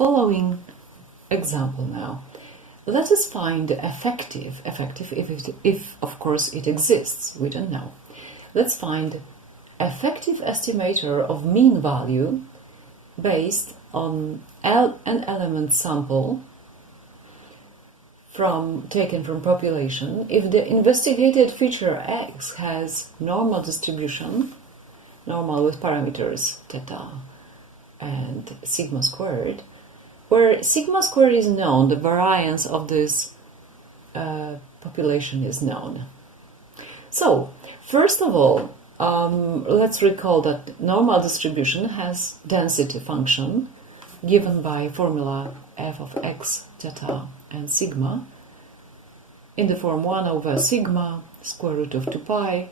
following example now. Let us find effective if of course it exists, we don't know. Let's find effective estimator of mean value based on an element sample taken from population if the investigated feature X has normal distribution, normal with parameters theta and sigma squared, where sigma squared is known, the variance of this population is known. So, first of all, let's recall that normal distribution has density function given by formula f of x, theta, and sigma in the form 1 over sigma square root of 2 pi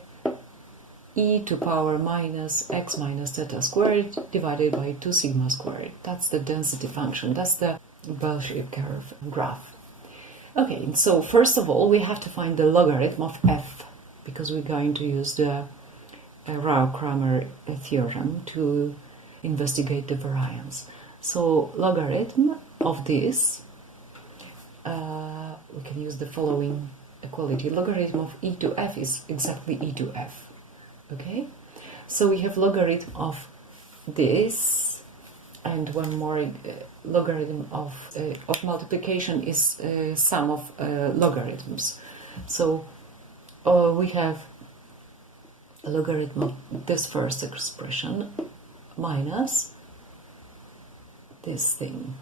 e to power minus x minus theta squared divided by 2 sigma squared. That's the density function. That's the bell-shaped curve graph. Okay, so first of all, we have to find the logarithm of f because we're going to use the Rao-Kramer theorem to investigate the variance. So logarithm of this, we can use the following equality. Logarithm of e to f is exactly e to f. Okay, so we have logarithm of this, and one more logarithm of multiplication is sum of logarithms. So we have a logarithm of this first expression minus this thing.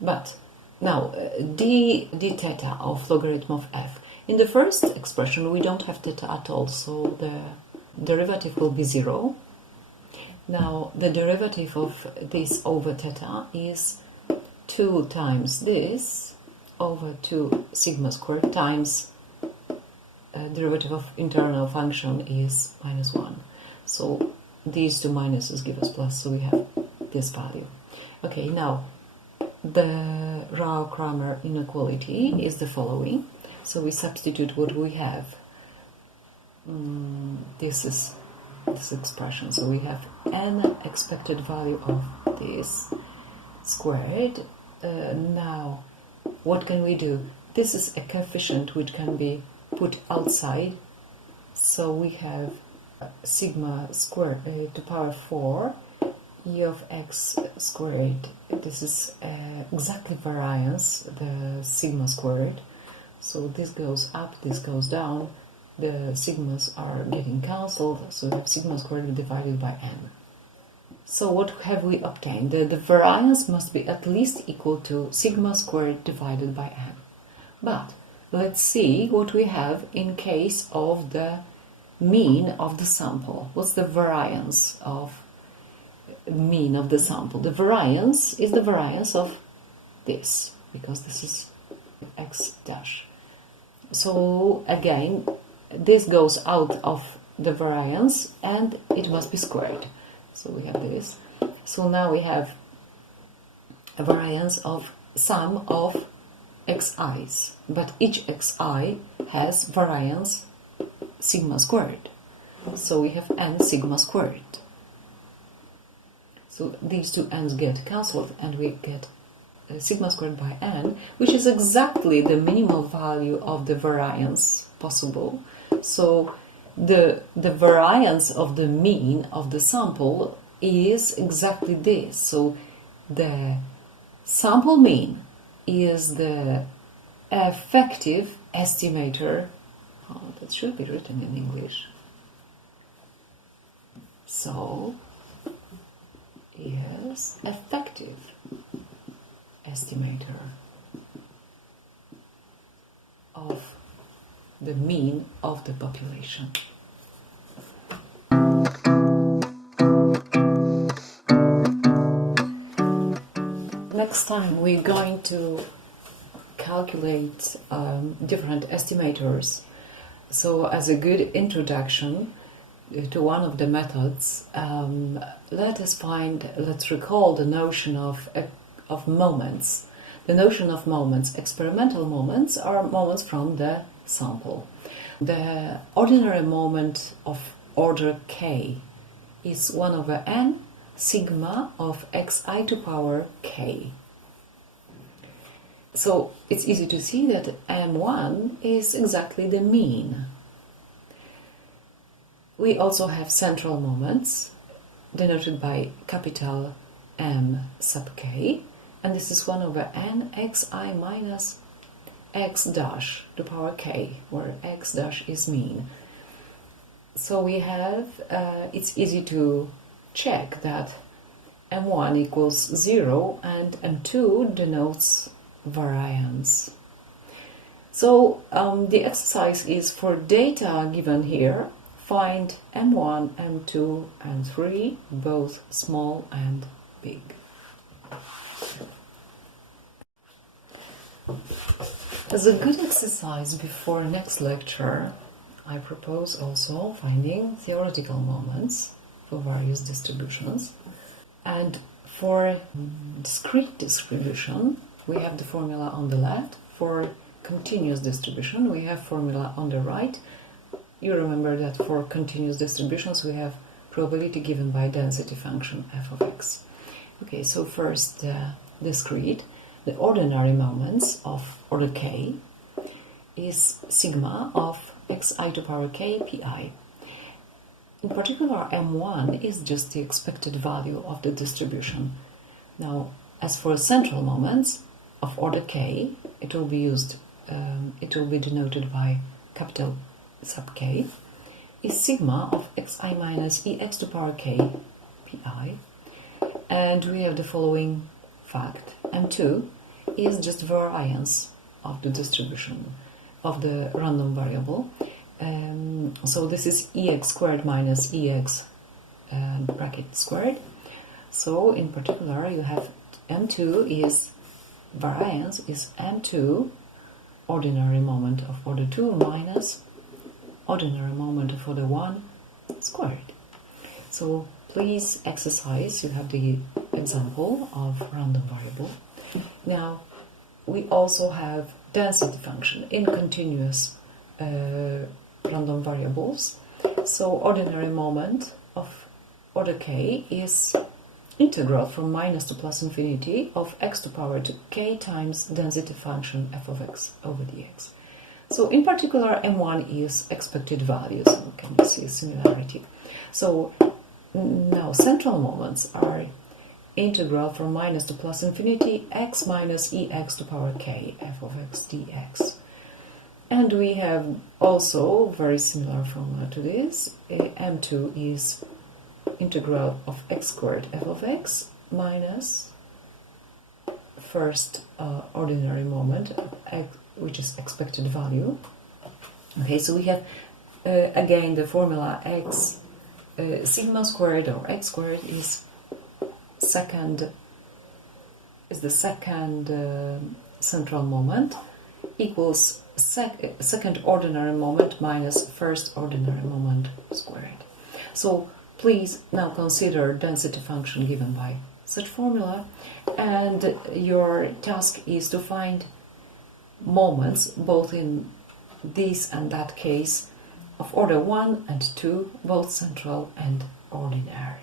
But now d theta of logarithm of f. In the first expression we don't have theta at all, so the derivative will be 0. Now the derivative of this over theta is 2 times this over 2 sigma squared times derivative of internal function is minus 1. So these two minuses give us plus, so we have this value. Okay, now the Rao-Kramer inequality is the following. So we substitute what we have. This is this expression. So we have n expected value of this squared. Now, what can we do? This is a coefficient which can be put outside. So we have sigma squared to power 4 e of x squared. This is exactly variance, the sigma squared. So this goes up, this goes down. The sigmas are getting cancelled, so we have sigma squared divided by n. So what have we obtained? The variance must be at least equal to sigma squared divided by n. But let's see what we have in case of the mean of the sample. What's the variance of mean of the sample? The variance is the variance of this, because this is x dash. So again, this goes out of the variance and it must be squared. So we have this. So now we have a variance of sum of xi's, but each xi has variance sigma squared. So we have n sigma squared. So these two n's get cancelled and we get sigma squared by n, which is exactly the minimal value of the variance possible. So the variance of the mean of the sample is exactly this. So the sample mean is the effective estimator. Oh, that should be written in English. So, yes, effective estimator of the mean of the population. Next time we're going to calculate different estimators. So as a good introduction to one of the methods, let's recall the notion of moments. The notion of moments, experimental moments, are moments from the sample. The ordinary moment of order k is 1 over n sigma of xi to power k. So it's easy to see that M1 is exactly the mean. We also have central moments, denoted by capital M sub k, and this is 1 over n xi minus x dash to the power k, where x dash is mean. So we have, it's easy to check that M1 equals 0 and M2 denotes variance. So the exercise is for data given here, find M1, M2 and 3, both small and big. As a good exercise before next lecture, I propose also finding theoretical moments for various distributions. And for discrete distribution, we have the formula on the left. For continuous distribution, we have formula on the right. You remember that for continuous distributions, we have probability given by density function f of x. Okay, so first discrete. The ordinary moments of order k is sigma of xi to power k pi. In particular, M1 is just the expected value of the distribution. Now, as for central moments of order k, it will be denoted by capital sub k, is sigma of xi minus ex to power k pi. And we have the following fact. M2 is just variance of the distribution of the random variable. So this is ex squared minus ex bracket squared. So in particular, you have M2 is variance is M2 ordinary moment of order 2 minus ordinary moment of order 1 squared. So please exercise. You have the example of random variable. Now we also have density function in continuous random variables. So ordinary moment of order k is integral from minus to plus infinity of x to power to k times density function f of x over dx. So in particular, M1 is expected value, so we can see a similarity. So now central moments are integral from minus to plus infinity x minus ex to power k f of x dx. And we have also very similar formula to this. M2 is integral of x squared f of x minus first ordinary moment, which is expected value. Okay, so we have again the formula x sigma squared or x squared is the second central moment equals second ordinary moment minus first ordinary moment squared. So please now consider density function given by such formula, and your task is to find moments both in this and that case of order 1 and 2, both central and ordinary.